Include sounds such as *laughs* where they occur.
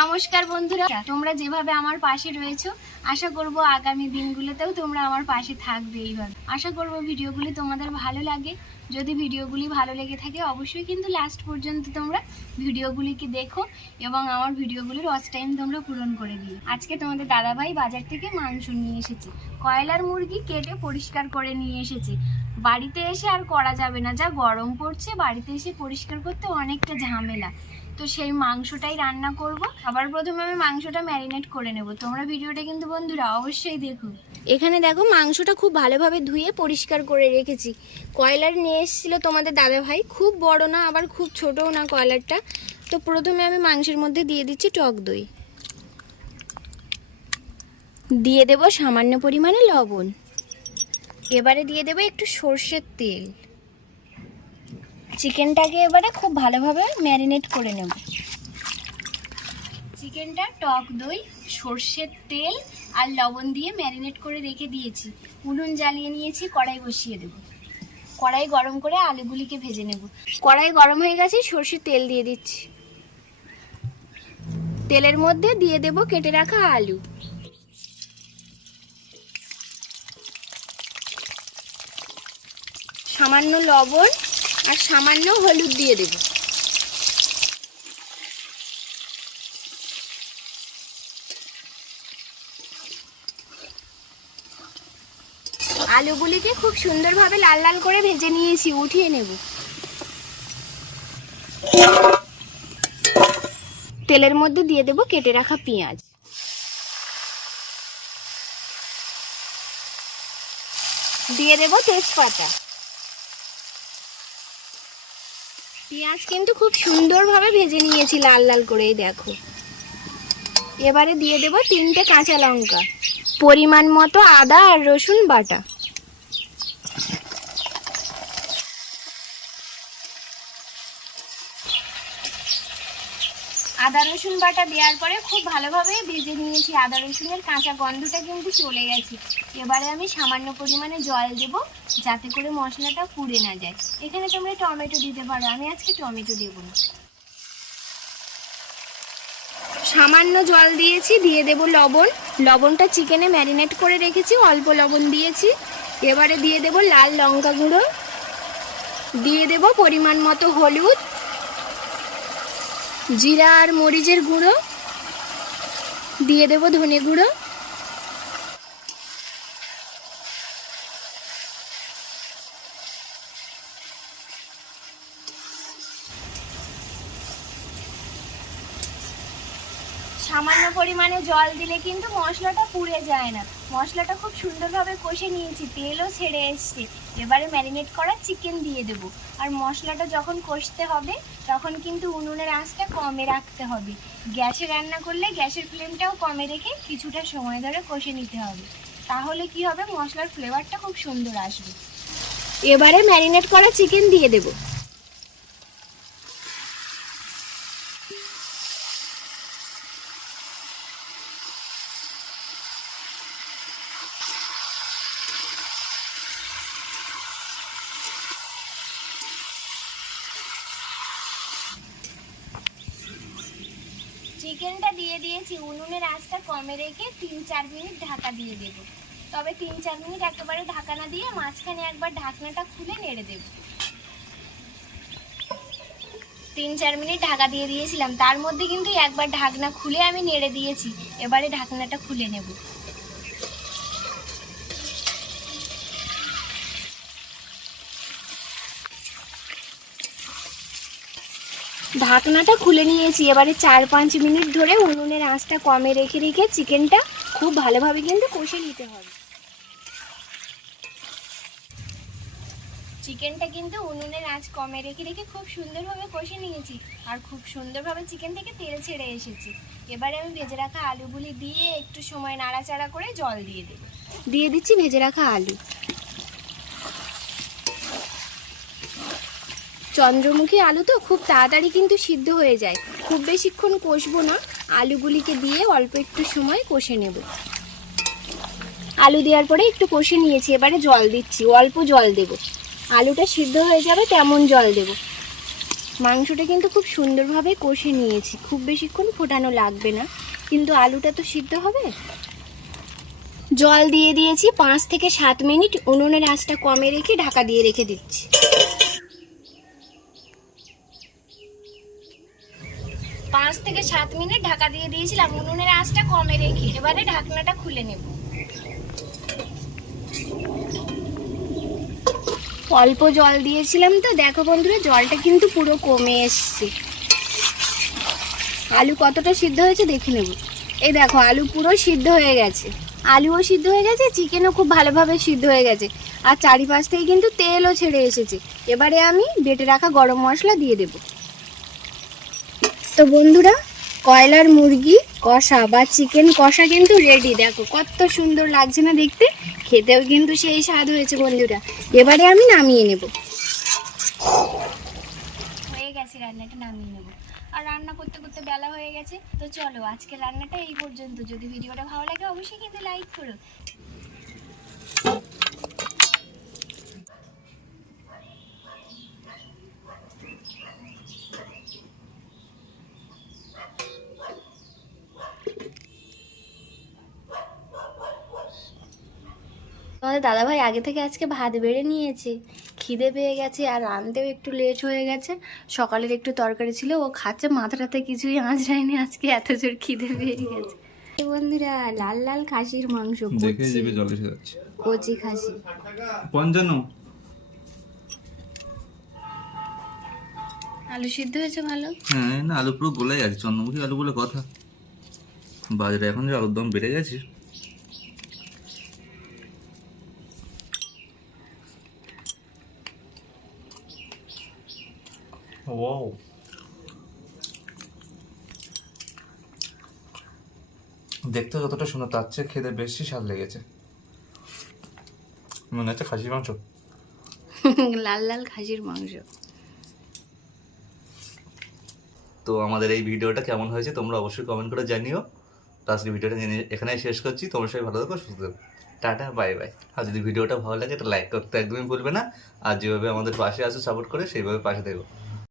নমস্কার বন্ধুরা। তোমরা যেভাবে আমার পাশে রয়েছো, আশা করব আগামী দিনগুলোতেও তোমরা আমার পাশে থাকবে এইভাবে। আশা করব ভিডিওগুলি তোমাদের ভালো লাগে। যদি ভিডিওগুলি ভালো লেগে থাকে, অবশ্যই কিন্তু লাস্ট পর্যন্ত তোমরা ভিডিওগুলিকে দেখো এবং আমার ভিডিওগুলির ওয়াচ টাইম তোমরা পূরণ করে দিও। আজকে তোমাদের দাদাভাই বাজার থেকে মাংস নিয়ে এসেছে। কয়লার মুরগি কেটে পরিষ্কার করে নিয়ে এসেছে। বাড়িতে এসে আর করা যাবে না। যা গরম পড়ছে, বাড়িতে এসে পরিষ্কার করতে অনেকটা ঝামেলা। তো সেই মাংসটাই রান্না করব। আবার প্রথমে আমি মাংসটা ম্যারিনেট করে নেব। তোমরা ভিডিওটা কিন্তু বন্ধুরা অবশ্যই দেখো। এখানে দেখো মাংসটা খুব ভালোভাবে ধুয়ে পরিষ্কার করে রেখেছি। কয়লার নিয়ে এসেছিল তোমাদের দাদা ভাই খুব বড় না, আবার খুব ছোটও না কয়লারটা। তো প্রথমে আমি মাংসের মধ্যে দিয়ে দিচ্ছি টক দই। দিয়ে দেব সামান্য পরিমাণে লবণ। এবারে দিয়ে দেবো একটু সর্ষের তেল। চিকেনটাকে এবারে খুব ভালোভাবে ম্যারিনেট করে নেব। চিকেনটা টক দই, সর্ষের তেল আর লবণ দিয়ে ম্যারিনেট করে রেখে দিয়েছি। উনুন জ্বালিয়ে নিয়েছি, কড়াই বসিয়ে দেব। কড়াই গরম করে আলুগুলিকে ভেজে নেব। কড়াই গরম হয়ে গেছে, সর্ষের তেল দিয়ে দিচ্ছি। তেলের মধ্যে দিয়ে দেব কেটে রাখা আলু। সামান্য লবণ আর সামান্য হলুদ দিয়ে দেব। আলুগুলিকে খুব সুন্দরভাবে লাল লাল করে ভেজে নিয়েছি, উঠিয়ে নেব। তেলের মধ্যে দিয়ে দেব কেটে রাখা পেঁয়াজ। দিয়ে দেব তেজপাতা। পেঁয়াজ কিন্তু খুব সুন্দরভাবে ভেজে নিয়েছি লাল লাল করে দেখো। এবারে দিয়ে দেব তিনটে কাঁচা লঙ্কা। পরিমাণ মতো আদা আর রসুন বাটা। আদা রসুন বাটা দেওয়ার পরে খুব ভালোভাবে ভেজে নিয়েছি। আদা রসুনের কাঁচা গন্ধটা কিন্তু চলে গেছে। এবারে আমি সামান্য পরিমাণে জল দেব যাতে করে মশলাটা পুড়ে না যায়। এখানে তোমরা টমেটো দিতে পারো। আমি আজকে টমেটো দেবো না। সামান্য জল দিয়েছি, দিয়ে দেব লবণ। লবণটা চিকেনে ম্যারিনেট করে রেখেছি, অল্প লবণ দিয়েছি। এবারে দিয়ে দেব লাল লঙ্কা গুঁড়ো। দিয়ে দেব পরিমাণ মতো হলুদ। জিরা আর মরিচের গুঁড়ো দিয়ে দেবো ধনে গুঁড়ো। সামান্য পরিমাণে জল দিলে কিন্তু মশলাটা পুড়ে যায় না। মশলাটা খুব সুন্দরভাবে কষে নিয়েছি, তেলও ছেড়ে এসছে। এবারে ম্যারিনেট করা চিকেন দিয়ে দেবো। আর মশলাটা যখন কষতে হবে, তখন কিন্তু উনুনের আঁচটা কমে রাখতে হবে। গ্যাসে রান্না করলে গ্যাসের ফ্লেমটাও কমে রেখে কিছুটা সময় ধরে কষে নিতে হবে। তাহলে কি হবে? মশলার ফ্লেভারটা খুব সুন্দর আসবে। এবারে ম্যারিনেট করা চিকেন দিয়ে দেবো। চিকেনটা দিয়ে দিয়েছি, উনুনের আঁচটা কমে রেখে তিন চার মিনিট ঢাকা দিয়ে দেব। তবে তিন চার মিনিট একেবারে ঢাকা না দিয়ে মাঝখানে একবার ঢাকনাটা খুলে নেড়ে দেব। তিন চার মিনিট ঢাকা দিয়ে দিয়েছিলাম, তার মধ্যে কিন্তু একবার ঢাকনা খুলে আমি নেড়ে দিয়েছি, এবারে ঢাকনাটা খুলে নেব। ঢাকনাটা খুলে নিয়েছি। এবারে চার পাঁচ মিনিট ধরে উনুনের আঁচটা কমে রেখে রেখে চিকেনটা খুব ভালোভাবে কিন্তু কষে নিতে হবে। চিকেনটা কিন্তু উনুনের আঁচ কমে রেখে রেখে খুব সুন্দরভাবে কষে নিয়েছি আর খুব সুন্দরভাবে চিকেন থেকে তেল ছেড়ে এসেছি। এবারে আমি ভেজে রাখা আলুগুলি দিয়ে একটু সময় নাড়াচাড়া করে জল দিয়ে দেবো। দিয়ে দিচ্ছি ভেজে রাখা আলু। চন্দ্রমুখী আলু তো খুব তাড়াতাড়ি কিন্তু সিদ্ধ হয়ে যায়। খুব বেশিক্ষণ কষবো না। আলুগুলিকে দিয়ে অল্প একটু সময় কষে নেব। আলু দেওয়ার পরে একটু কষে নিয়েছি, এবারে জল দিচ্ছি, অল্প জল দেব। আলুটা সিদ্ধ হয়ে যাবে তেমন জল দেব। মাংসটা কিন্তু খুব সুন্দরভাবে কষে নিয়েছি, খুব বেশিক্ষণ ফোটানো লাগবে না। কিন্তু আলুটা তো সিদ্ধ হবে। জল দিয়ে দিয়েছি পাঁচ থেকে সাত মিনিট। উনুনের আঁচটা কমে রেখে ঢাকা দিয়ে রেখে দিচ্ছি। পাঁচ থেকে সাত মিনিট ঢাকা দিয়ে দিয়েছিলাম, উনুনের আঁচটা কমে রেখে এবারে ঢাকনাটা খুলে নেব। অল্প জল দিয়েছিলাম তো, দেখো বন্ধুরা, জলটা কিন্তু পুরো কমে এসছে। আলু কতটা সিদ্ধ হয়েছে দেখে নেব। এই দেখো, আলু পুরো সিদ্ধ হয়ে গেছে। আলুও সিদ্ধ হয়ে গেছে, চিকেনও খুব ভালোভাবে সিদ্ধ হয়ে গেছে। আর চারিপাশ থেকে কিন্তু তেলও ছেড়ে এসেছে। এবারে আমি বেটে রাখা গরম মশলা দিয়ে দেব। তো বন্ধুরা, কয়লার মুরগি, কষা বা চিকেন কষা কিন্তু রেডি দেখো, কত সুন্দর লাগছে না দেখতে? খেতেও কিন্তু সেই স্বাদ হয়েছে বন্ধুরা। এবারে আমি নামিয়ে নেব। হয়ে গেছে রান্নাটা, নামিয়ে নেব। আর রান্না করতে করতে বেলা হয়ে গেছে, তো চলো আজকে রান্নাটা এই পর্যন্ত। যদি ভিডিওটা ভালো লাগে, অবশ্যই কিন্তু লাইক করো। আমাদের দাদাভাই আগে থেকে আজকে ভাত বেড়ে নিয়েছে। খিদে পেয়ে গেছে আর আনতেও একটু লেট হয়ে গেছে। সকালের একটু তরকারি ছিল ও খাচ্ছে মাথাটাতে কিছুই আঁচড়ায়নি আজকে এত জোর খিদে পেয়ে গেছে। বন্ধুরা লাল লাল খাসির মাংস দেখে কচি জিভে জল এসে যাচ্ছে। কচি খাসি। পঞ্চান্ন। আলু সিদ্ধ হয়েছে ভালো? হ্যাঁ না আলু পুরো গলে গেছে চন্দ্রমুখী আলু বলে কথা। বাজারে এখন যে আলুর দাম বেড়ে গেছে ওয়াও দেখতে যতটা সুন্দর তার চেয়ে খেতে বেশি স্বাদ লেগেছে। মনে হচ্ছে খাসির মাংস। *laughs* লাল লাল খাসির মাংস। তো আমাদের এই ভিডিওটা কেমন হয়েছে তোমরা অবশ্যই কমেন্ট করে জানিও। তো আজকে ভিডিওটা জেনে এখানে শেষ করছি। তোমরা সবাই ভালো থাকো সুস্থ থাকো। টাটা বাই বাই আর যদি ভিডিওটা ভালো লাগে এটা লাইক করতে একদমই ভুলবে না। আর যেভাবে আমাদের পাশে আসো সাপোর্ট করে সেইভাবে পাশে থেকো।